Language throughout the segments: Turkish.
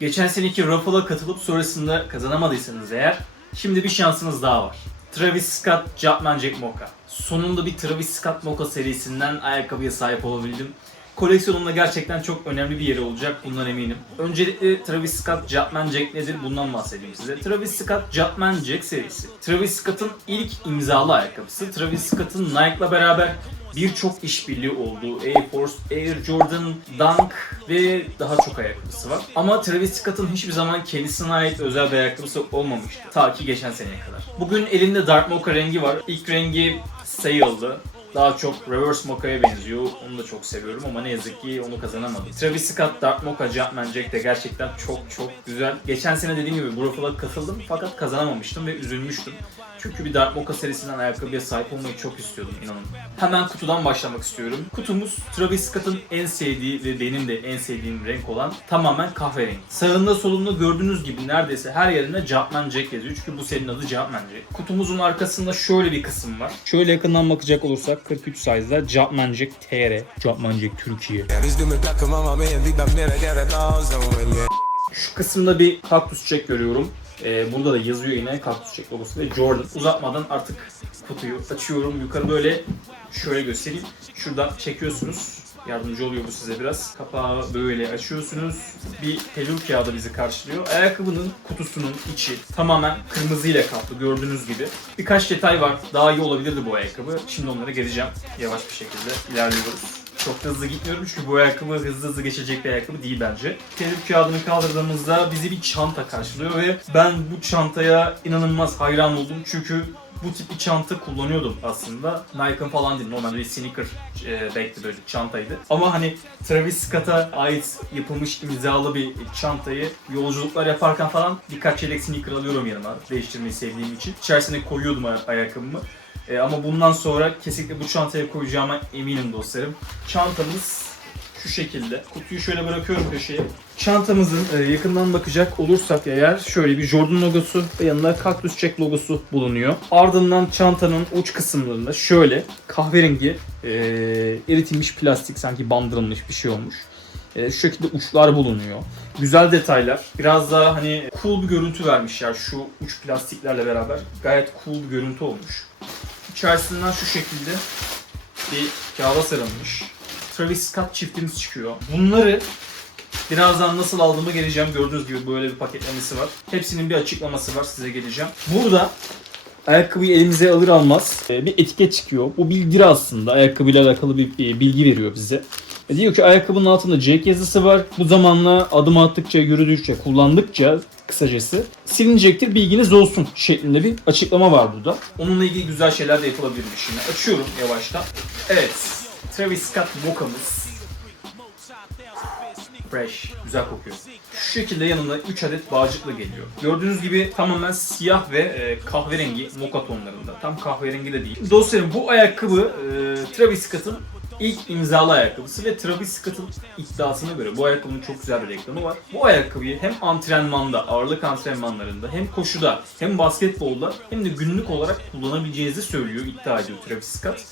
Geçen seneki Ruffle'a katılıp sonrasında kazanamadıysanız eğer şimdi bir şansınız daha var. Travis Scott Jumpman Jack Mocha. Sonunda bir Travis Scott Mocha serisinden ayakkabıya sahip olabildim. Koleksiyonumda gerçekten çok önemli bir yeri olacak bundan eminim. Öncelikle Travis Scott Jumpman Jack nedir bundan bahsedeyim size. Travis Scott Jumpman Jack serisi. Travis Scott'ın ilk imzalı ayakkabısı. Travis Scott'ın Nike'la beraber birçok işbirliği olduğu Air Force, Air Jordan, Dunk ve daha çok ayakkabısı var. Ama Travis Scott'ın hiçbir zaman kendisine ait özel bir ayakkabısı olmamıştı. Ta ki geçen seneye kadar. Bugün elinde Dark Mocha rengi var. İlk rengi Sale'dı. Daha çok Reverse Mocha'ya benziyor. Onu da çok seviyorum ama ne yazık ki onu kazanamadım. Travis Scott Dark Mocha Jumpman Jack de gerçekten çok çok güzel. Geçen sene dediğim gibi bu katıldım fakat kazanamamıştım ve üzülmüştüm. Çünkü bir Dark Mocha serisinden ayakkabıya sahip olmayı çok istiyordum inanın. Hemen kutudan başlamak istiyorum. Kutumuz Travis Scott'ın en sevdiği ve benim de en sevdiğim renk olan tamamen kahverengi. Sağında solunda gördüğünüz gibi neredeyse her yerinde Jumpman Jack yazıyor. Çünkü bu serinin adı Jumpman Jack. Kutumuzun arkasında şöyle bir kısım var. Şöyle yakından bakacak olursak 43 size'da Jumpman Jack TR. Jumpman Jack Türkiye. Şu kısımda bir kaktüs çek görüyorum. Ee, burada da yazıyor yine kaktüs çek logosu ve Jordan. Uzatmadan artık kutuyu açıyorum. Yukarı böyle şöyle göstereyim. Şuradan çekiyorsunuz. Yardımcı oluyor bu size biraz. Kapağı böyle açıyorsunuz. Bir telur kağıdı bizi karşılıyor. Ayakkabının kutusunun içi tamamen kırmızıyla kaplı gördüğünüz gibi. Birkaç detay var. Daha iyi olabilirdi bu ayakkabı. Şimdi onlara geleceğim. Yavaş bir şekilde ilerliyoruz. Çok da hızlı gitmiyorum çünkü bu ayakkabı hızlı hızlı geçecek bir ayakkabı değil bence. Telif kağıdını kaldırdığımızda bizi bir çanta karşılıyor ve ben bu çantaya inanılmaz hayran oldum çünkü bu tip bir çanta kullanıyordum aslında. Nike'ın falan değil. Normalde bir sneaker e, bag'ti böyle çantaydı. Ama hani Travis Scott'a ait yapılmış imzalı bir çantayı yolculuklar yaparken falan birkaç yedek sneaker alıyorum yanıma. Değiştirmeyi sevdiğim için. İçerisine koyuyordum ay- ayakkabımı. E, ama bundan sonra kesinlikle bu çantaya koyacağıma eminim dostlarım. Çantamız şu şekilde. Kutuyu şöyle bırakıyorum köşeye. Çantamızın e, yakından bakacak olursak eğer şöyle bir Jordan logosu ve yanında Cactus Jack logosu bulunuyor. Ardından çantanın uç kısımlarında şöyle kahverengi e, eritilmiş plastik sanki bandırılmış bir şey olmuş. E, şu şekilde uçlar bulunuyor. Güzel detaylar. Biraz daha hani cool bir görüntü vermişler şu uç plastiklerle beraber. Gayet cool bir görüntü olmuş. İçerisinden şu şekilde bir kağıda sarılmış. Travis Scott çiftimiz çıkıyor. Bunları birazdan nasıl aldığıma geleceğim. Gördüğünüz gibi böyle bir paketlemesi var. Hepsinin bir açıklaması var. Size geleceğim. Burada ayakkabıyı elimize alır almaz e, bir etiket çıkıyor. Bu bildiri aslında. Ayakkabıyla alakalı bir bilgi veriyor bize. E, Diyor ki ayakkabının altında Jack yazısı var. Bu zamanla adım attıkça, yürüdükçe, kullandıkça kısacası silinecektir bilginiz olsun şeklinde bir açıklama var burada. Onunla ilgili güzel şeyler de yapılabilirmiş şimdi. Açıyorum yavaştan. Evet. Travis Scott mokamız. Fresh. Güzel kokuyor. Şu şekilde yanında 3 adet bağcıkla geliyor. Gördüğünüz gibi tamamen siyah ve e, kahverengi moka tonlarında. Tam kahverengi de değil. Dostlarım bu ayakkabı e, Travis Scott'ın ilk imzalı ayakkabısı ve Travis Scott'ın iddiasına göre bu ayakkabının çok güzel bir reklamı var. Bu ayakkabıyı hem antrenmanda, ağırlık antrenmanlarında hem koşuda hem basketbolda hem de günlük olarak kullanabileceğinizi söylüyor, iddia ediyor Travis Scott.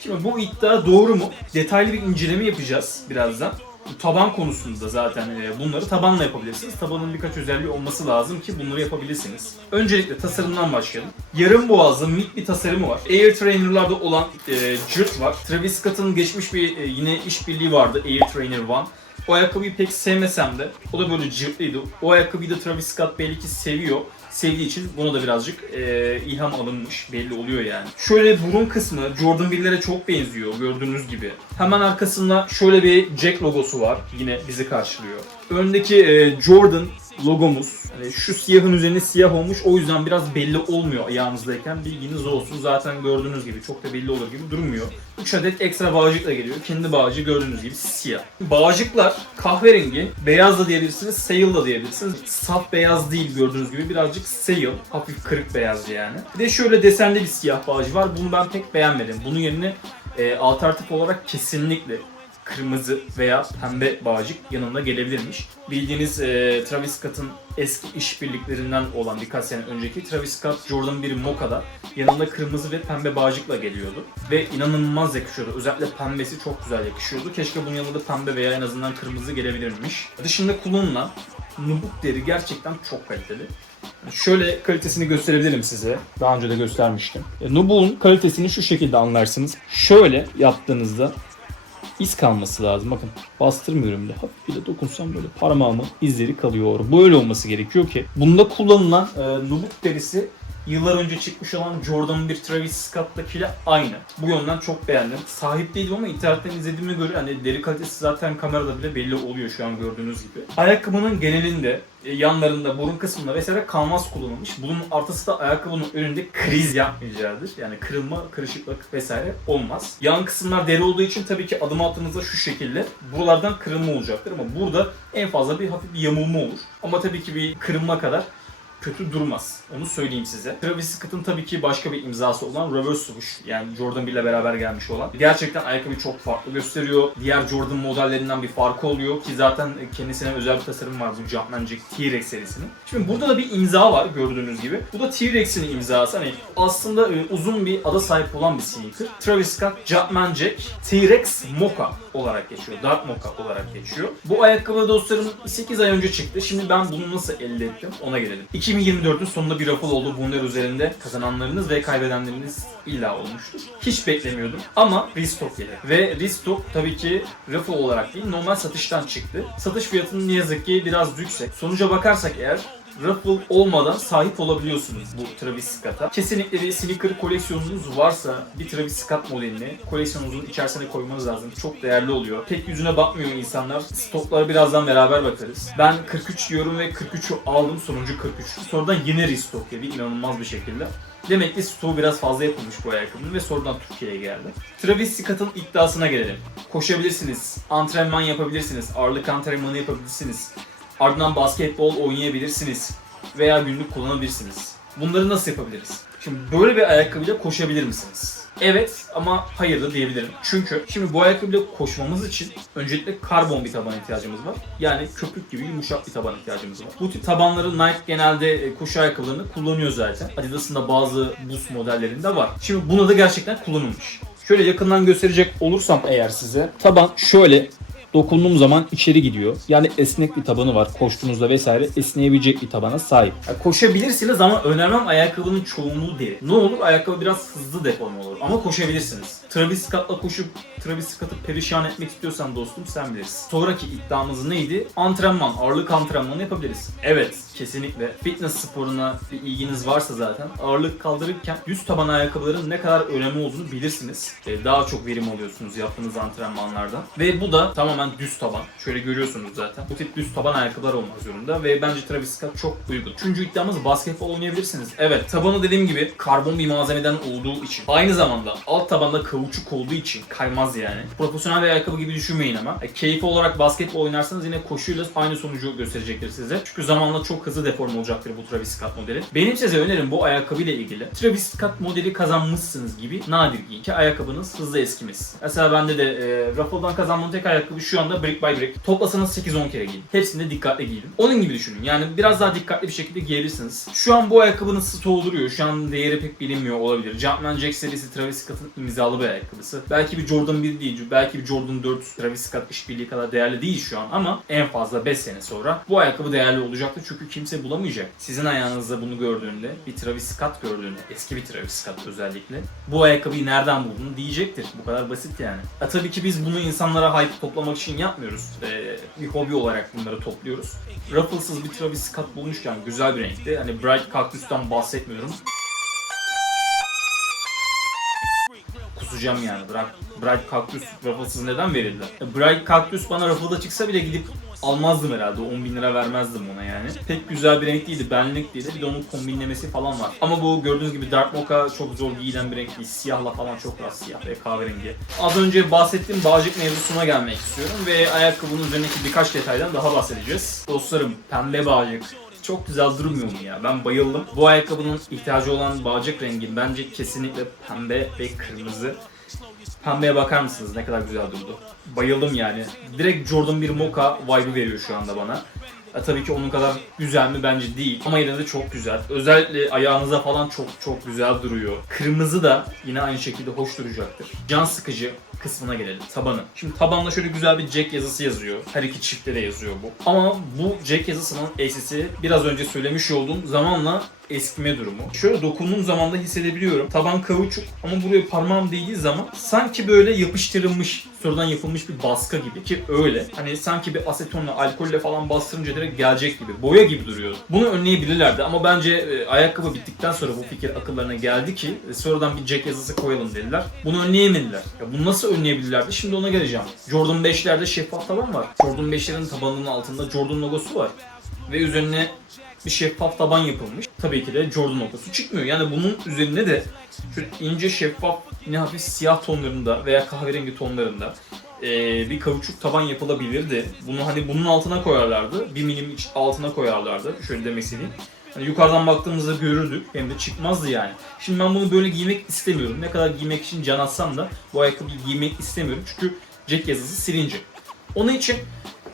Şimdi bu iddia doğru mu? Detaylı bir inceleme yapacağız birazdan. Taban konusunda zaten e, bunları tabanla yapabilirsiniz. Tabanın birkaç özelliği olması lazım ki bunları yapabilirsiniz. Öncelikle tasarımdan başlayalım. Yarım boğazlı mid bir tasarımı var. Air Trainer'larda olan e, cırt var. Travis Scott'ın geçmiş bir e, yine işbirliği vardı Air Trainer One. O ayakkabıyı pek sevmesem de o da böyle cırtlıydı. O ayakkabıyı da Travis Scott belli ki seviyor. Sevdiği için buna da birazcık e, ilham alınmış belli oluyor yani. Şöyle burun kısmı Jordan 1'lere çok benziyor gördüğünüz gibi. Hemen arkasında şöyle bir Jack logosu var yine bizi karşılıyor. Öndeki e, Jordan logomuz. Hani şu siyahın üzerine siyah olmuş o yüzden biraz belli olmuyor ayağınızdayken bilginiz olsun. Zaten gördüğünüz gibi çok da belli olur gibi durmuyor. 3 adet ekstra bağcıkla geliyor. Kendi bağcığı gördüğünüz gibi siyah. Bağcıklar kahverengi, beyaz da diyebilirsiniz, sale da diyebilirsiniz. Saf beyaz değil gördüğünüz gibi birazcık sale, hafif kırık beyaz yani. Bir de şöyle desenli bir siyah bağcı var. Bunu ben pek beğenmedim. Bunun yerine e, alternatif olarak kesinlikle kırmızı veya pembe bağcık yanında gelebilirmiş. Bildiğiniz e, Travis Scott'ın eski işbirliklerinden olan birkaç sene önceki Travis Scott Jordan 1 Moka'da yanında kırmızı ve pembe bağcıkla geliyordu. Ve inanılmaz yakışıyordu. Özellikle pembesi çok güzel yakışıyordu. Keşke bunun yanında da pembe veya en azından kırmızı gelebilirmiş. Dışında kullanılan Nubuk deri gerçekten çok kaliteli. Şöyle kalitesini gösterebilirim size. Daha önce de göstermiştim. E, Nubuk'un kalitesini şu şekilde anlarsınız. Şöyle yaptığınızda iz kalması lazım. Bakın bastırmıyorum bile. Hafif bile dokunsam böyle parmağımın izleri kalıyor. Böyle olması gerekiyor ki. Bunda kullanılan e, Nubuk derisi yıllar önce çıkmış olan Jordan 1 Travis Scott'takiyle aynı. Bu yönden çok beğendim. Sahip değilim ama internetten izlediğime göre hani deri kalitesi zaten kamerada bile belli oluyor şu an gördüğünüz gibi. Ayakkabının genelinde e, yanlarında, burun kısmında vesaire kanvas kullanılmış. Bunun artısı da ayakkabının önünde kriz yapmayacağıdır. Yani kırılma, kırışıklık vesaire olmaz. Yan kısımlar deri olduğu için tabii ki adım attığınızda şu şekilde buralardan kırılma olacaktır ama burada en fazla bir hafif bir yamulma olur. Ama tabii ki bir kırılma kadar kötü durmaz. Onu söyleyeyim size. Travis Scott'ın tabii ki başka bir imzası olan reverse swoosh yani Jordan 1 ile beraber gelmiş olan. Gerçekten ayakkabıyı çok farklı gösteriyor. Diğer Jordan modellerinden bir farkı oluyor ki zaten kendisine özel bir tasarım var bu Jumpman Jack T-Rex serisinin. Şimdi burada da bir imza var gördüğünüz gibi. Bu da T-Rex'in imzası. Hani aslında e, uzun bir ada sahip olan bir sneaker. Travis Scott Jumpman Jack T-Rex Mocha olarak geçiyor. Dark Mocha olarak geçiyor. Bu ayakkabı dostlarım 8 ay önce çıktı. Şimdi ben bunu nasıl elde ettim ona gelelim. 2024'ün sonunda bir raffle oldu. Bunlar üzerinde kazananlarınız ve kaybedenleriniz illa olmuştur. Hiç beklemiyordum ama restock geldi. Ve restock tabii ki raffle olarak değil normal satıştan çıktı. Satış fiyatının ne yazık ki biraz yüksek. Sonuca bakarsak eğer Ruffle olmadan sahip olabiliyorsunuz bu Travis Scott'a. Kesinlikle bir sneaker koleksiyonunuz varsa bir Travis Scott modelini koleksiyonunuzun içerisine koymanız lazım. Çok değerli oluyor. Pek yüzüne bakmıyor insanlar. Stoklara birazdan beraber bakarız. Ben 43 diyorum ve 43'ü aldım. Sonuncu 43. Sonradan yine restock geldi inanılmaz bir şekilde. Demek ki stoğu biraz fazla yapılmış bu ayakkabının ve sonradan Türkiye'ye geldi. Travis Scott'ın iddiasına gelelim. Koşabilirsiniz, antrenman yapabilirsiniz, ağırlık antrenmanı yapabilirsiniz. Ardından basketbol oynayabilirsiniz veya günlük kullanabilirsiniz. Bunları nasıl yapabiliriz? Şimdi böyle bir ayakkabıyla koşabilir misiniz? Evet ama hayır da diyebilirim. Çünkü şimdi bu ayakkabıyla koşmamız için öncelikle karbon bir taban ihtiyacımız var. Yani köpük gibi yumuşak bir taban ihtiyacımız var. Bu tip tabanları Nike genelde e, koşu ayakkabılarını kullanıyor zaten. Adidas'ın da bazı boost modellerinde var. Şimdi buna da gerçekten kullanılmış. Şöyle yakından gösterecek olursam eğer size taban şöyle dokunduğum zaman içeri gidiyor. Yani esnek bir tabanı var. Koştuğunuzda vesaire esneyebilecek bir tabana sahip. Yani koşabilirsiniz ama önermem ayakkabının çoğunluğu deri. Ne olur ayakkabı biraz hızlı deforme olur ama koşabilirsiniz. Travis Scott'la koşup Travis Scott'ı perişan etmek istiyorsan dostum sen bilirsin. Sonraki iddiamız neydi? Antrenman, ağırlık antrenmanı yapabiliriz. Evet, kesinlikle. Fitness sporuna bir ilginiz varsa zaten ağırlık kaldırırken yüz taban ayakkabıların ne kadar önemli olduğunu bilirsiniz. Ee, Daha çok verim alıyorsunuz yaptığınız antrenmanlardan. Ve bu da tamamen düz taban. Şöyle görüyorsunuz zaten. Bu tip düz taban ayakkabılar olmak zorunda ve bence Travis Scott çok uygun. Üçüncü iddiamız basketbol oynayabilirsiniz. Evet, tabanı dediğim gibi karbon bir malzemeden olduğu için. Aynı zamanda alt tabanda kauçuk olduğu için kaymaz yani. Profesyonel bir ayakkabı gibi düşünmeyin ama. E, keyfi olarak basketbol oynarsanız yine koşuyla aynı sonucu gösterecektir size. Çünkü zamanla çok hızlı deforme olacaktır bu Travis Scott modeli. Benim size önerim bu ayakkabıyla ilgili. Travis Scott modeli kazanmışsınız gibi nadir giyin ki ayakkabınız hızlı eskimez. Mesela bende de e, Raffle'dan kazandığım tek ayakkabı şu anda Brick by Brick. Toplasanız 8-10 kere giyin. Hepsini de dikkatli giyin. Onun gibi düşünün. Yani biraz daha dikkatli bir şekilde giyebilirsiniz. Şu an bu ayakkabının stoğu duruyor. Şu an değeri pek bilinmiyor olabilir. Jumpman Jack serisi Travis Scott'ın imzalı bir ayakkabısı. Belki bir Jordan 1 değil, belki bir Jordan 4 Travis Scott işbirliği kadar değerli değil şu an ama en fazla 5 sene sonra bu ayakkabı değerli olacaktır çünkü kimse bulamayacak. Sizin ayağınızda bunu gördüğünde, bir Travis Scott gördüğünde, eski bir Travis Scott özellikle bu ayakkabıyı nereden buldun diyecektir. Bu kadar basit yani. E tabii ki biz bunu insanlara hype toplamak için yapmıyoruz. Ee, bir hobi olarak bunları topluyoruz. Ruffles'ız bir Travis Scott bulmuşken güzel bir renkti. Hani Bright Cactus'tan bahsetmiyorum. kusacağım yani. Bright, Bright Cactus Ruffles'ız neden verildi? Bright Cactus bana Ruffle'da çıksa bile gidip almazdım herhalde. 10 bin lira vermezdim ona yani. Pek güzel bir renk değildi, benlik değildi. Bir de onun kombinlemesi falan var. Ama bu gördüğünüz gibi Dark Mocha çok zor giyilen bir renk değil. Siyahla falan çok rahat siyah ve kahverengi. Az önce bahsettiğim bağcık mevzusuna gelmek istiyorum ve ayakkabının üzerindeki birkaç detaydan daha bahsedeceğiz. Dostlarım pembe bağcık, çok güzel durmuyor mu ya? Ben bayıldım. Bu ayakkabının ihtiyacı olan bağcık rengi bence kesinlikle pembe ve kırmızı. Pembeye bakar mısınız ne kadar güzel durdu. Bayıldım yani. Direkt Jordan 1 Mocha vibe'ı veriyor şu anda bana. E, tabii ki onun kadar güzel mi bence değil ama yine de çok güzel. Özellikle ayağınıza falan çok çok güzel duruyor. Kırmızı da yine aynı şekilde hoş duracaktır. Can sıkıcı, kısmına gelelim. Tabanı. Şimdi tabanda şöyle güzel bir Jack yazısı yazıyor. Her iki çiftte de yazıyor bu. Ama bu Jack yazısının eksisi biraz önce söylemiş olduğum zamanla eskime durumu. Şöyle dokunduğum zaman da hissedebiliyorum. Taban kauçuk ama buraya parmağım değdiği zaman sanki böyle yapıştırılmış, sonradan yapılmış bir baskı gibi ki öyle. Hani sanki bir asetonla, alkolle falan bastırınca direkt gelecek gibi, boya gibi duruyor. Bunu önleyebilirlerdi ama bence e, ayakkabı bittikten sonra bu fikir akıllarına geldi ki e, sonradan bir Jack yazısı koyalım dediler. Bunu önleyemediler. Ya bunu nasıl önleyebilirlerdi? Şimdi ona geleceğim. Jordan 5'lerde şeffaf taban var. Jordan 5'lerin tabanının altında Jordan logosu var. Ve üzerine bir şeffaf taban yapılmış. Tabii ki de Jordan logosu çıkmıyor. Yani bunun üzerine de şöyle ince şeffaf yine hafif siyah tonlarında veya kahverengi tonlarında eee, bir kauçuk taban yapılabilirdi. Bunu hani bunun altına koyarlardı. Bir milim altına koyarlardı. Şöyle demek istediğim. Hani yukarıdan baktığımızda görürdük hem de çıkmazdı yani. Şimdi ben bunu böyle giymek istemiyorum. Ne kadar giymek için can atsam da bu ayakkabıyı giymek istemiyorum. Çünkü Jack yazısı silince. Onun için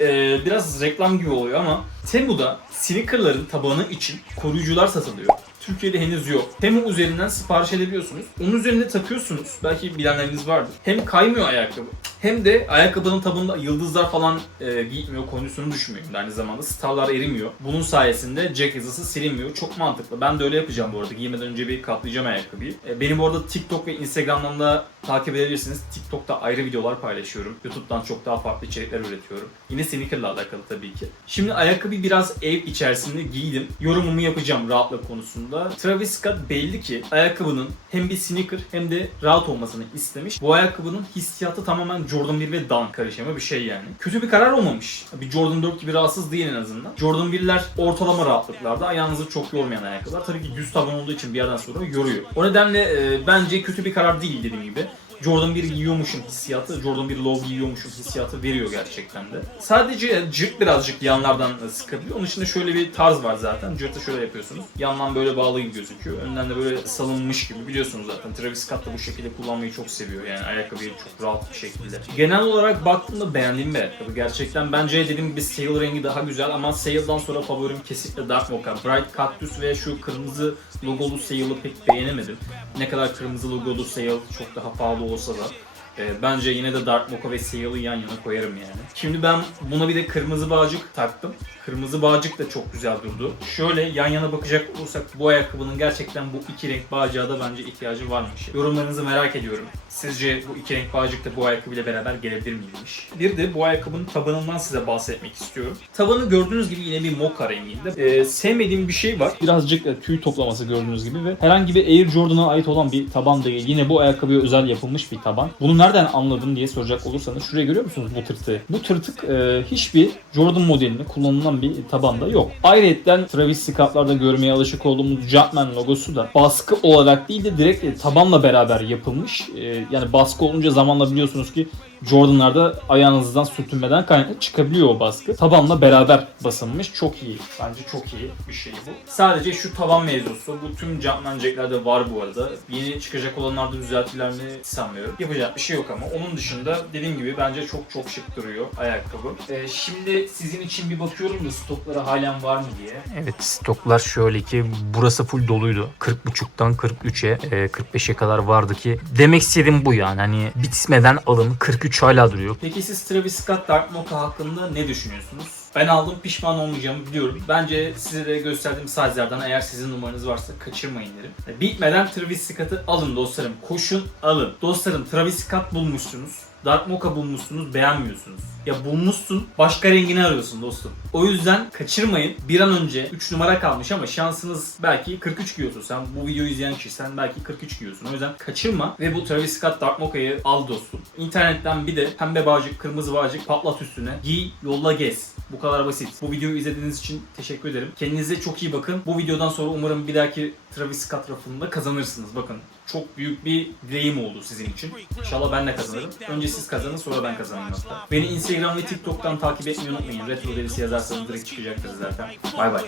e, biraz reklam gibi oluyor ama Temu'da sneakerların tabanı için koruyucular satılıyor. Türkiye'de henüz yok. Temu üzerinden sipariş edebiliyorsunuz. Onun üzerine takıyorsunuz. Belki bilenleriniz vardır. Hem kaymıyor ayakkabı hem de ayakkabının tabanında yıldızlar falan e, gitmiyor, kondisyonu düşmüyor. Aynı zamanda starlar erimiyor. Bunun sayesinde Jack yazısı silinmiyor. Çok mantıklı. Ben de öyle yapacağım bu arada. Giymeden önce bir katlayacağım ayakkabıyı. E, benim bu arada TikTok ve Instagram'dan da takip edebilirsiniz. TikTok'ta ayrı videolar paylaşıyorum. YouTube'dan çok daha farklı içerikler üretiyorum. Yine sneaker'la alakalı tabii ki. Şimdi ayakkabıyı biraz ev içerisinde giydim. Yorumumu yapacağım rahatlık konusunda. Travis Scott belli ki ayakkabının hem bir sneaker hem de rahat olmasını istemiş. Bu ayakkabının hissiyatı tamamen Jordan 1 ve Dan karışımı bir şey yani. Kötü bir karar olmamış. Bir Jordan 4 gibi rahatsız değil en azından. Jordan 1'ler ortalama rahatlıklarda ayağınızı çok yormayan ayakkabılar. Tabii ki düz taban olduğu için bir yerden sonra yoruyor. O nedenle e, bence kötü bir karar değil dediğim gibi. Jordan 1 giyiyormuşum hissiyatı, Jordan 1 low giyiyormuşum hissiyatı veriyor gerçekten de. Sadece cırt birazcık yanlardan sıkabiliyor. Onun dışında şöyle bir tarz var zaten. Cırtı şöyle yapıyorsunuz. Yandan böyle bağlı gibi gözüküyor. Önden de böyle salınmış gibi. Biliyorsunuz zaten Travis Scott da bu şekilde kullanmayı çok seviyor. Yani ayakkabıyı çok rahat bir şekilde. Genel olarak baktığımda beğendiğim bir ayakkabı. Gerçekten bence dediğim gibi sale rengi daha güzel ama sale'dan sonra favorim kesinlikle Dark Mocha. Bright Cactus ve şu kırmızı logolu sale'ı pek beğenemedim. Ne kadar kırmızı logolu sale çok daha pahalı olsa da e, bence yine de Dark Mocha ve Sale'ı yan yana koyarım yani. Şimdi ben buna bir de kırmızı bağcık taktım. Kırmızı bağcık da çok güzel durdu. Şöyle yan yana bakacak olursak bu ayakkabının gerçekten bu iki renk bağcığa da bence ihtiyacı varmış. Yorumlarınızı merak ediyorum. Sizce bu iki renk bağcık da bu ayakkabıyla beraber gelebilir miymiş? Bir de bu ayakkabının tabanından size bahsetmek istiyorum. Tabanı gördüğünüz gibi yine bir mocha renginde. Ee, sevmediğim bir şey var. Birazcık da tüy toplaması gördüğünüz gibi ve herhangi bir Air Jordan'a ait olan bir taban değil. Yine bu ayakkabıya özel yapılmış bir taban. Bunu nereden anladım diye soracak olursanız şuraya görüyor musunuz bu tırtığı? Bu tırtık e, hiçbir Jordan modelinde kullanılan bir tabanda yok. Ayrıca Travis Scott'larda görmeye alışık olduğumuz Jumpman logosu da baskı olarak değil de direkt e, tabanla beraber yapılmış. E, yani baskı olunca zamanla biliyorsunuz ki Jordan'larda ayağınızdan sürtünmeden kaynaklı çıkabiliyor o baskı. Tabanla beraber basılmış. Çok iyi. Bence çok iyi bir şey bu. Sadece şu taban mevzusu. Bu tüm Jumpman Jack'lerde var bu arada. Yeni çıkacak olanlarda düzeltirler mi sanmıyorum. Yapacak bir şey yok ama. Onun dışında dediğim gibi bence çok çok şık duruyor ayakkabı. Ee, şimdi sizin için bir bakıyorum da stokları halen var mı diye. Evet stoklar şöyle ki burası full doluydu. 40.5'tan 43'e e, 45'e kadar vardı ki demek istediğim bu yani hani bitmeden alın 43 hala duruyor. Peki siz Travis Scott Dark Mocha hakkında ne düşünüyorsunuz? Ben aldım pişman olmayacağımı biliyorum. Bence size de gösterdiğim size'lerden eğer sizin numaranız varsa kaçırmayın derim. Bitmeden Travis Scott'ı alın dostlarım. Koşun alın. Dostlarım Travis Scott bulmuşsunuz. Dark Mocha bulmuşsunuz beğenmiyorsunuz. Ya bulmuşsun başka rengini arıyorsun dostum. O yüzden kaçırmayın. Bir an önce 3 numara kalmış ama şansınız belki 43 giyiyorsun. Sen bu videoyu izleyen kişi sen belki 43 giyiyorsun. O yüzden kaçırma ve bu Travis Scott Dark Mocha'yı al dostum. İnternetten bir de pembe bağcık, kırmızı bağcık patlat üstüne. Giy, yolla gez. Bu kadar basit. Bu videoyu izlediğiniz için teşekkür ederim. Kendinize çok iyi bakın. Bu videodan sonra umarım bir dahaki Travis Scott rafında kazanırsınız. Bakın çok büyük bir dileğim oldu sizin için. İnşallah ben de kazanırım. Önce siz kazanın sonra ben kazanayım hatta. Beni Instagram ve TikTok'tan takip etmeyi unutmayın. Retro derisi yazarsanız direkt çıkacaktır zaten. Bay bay.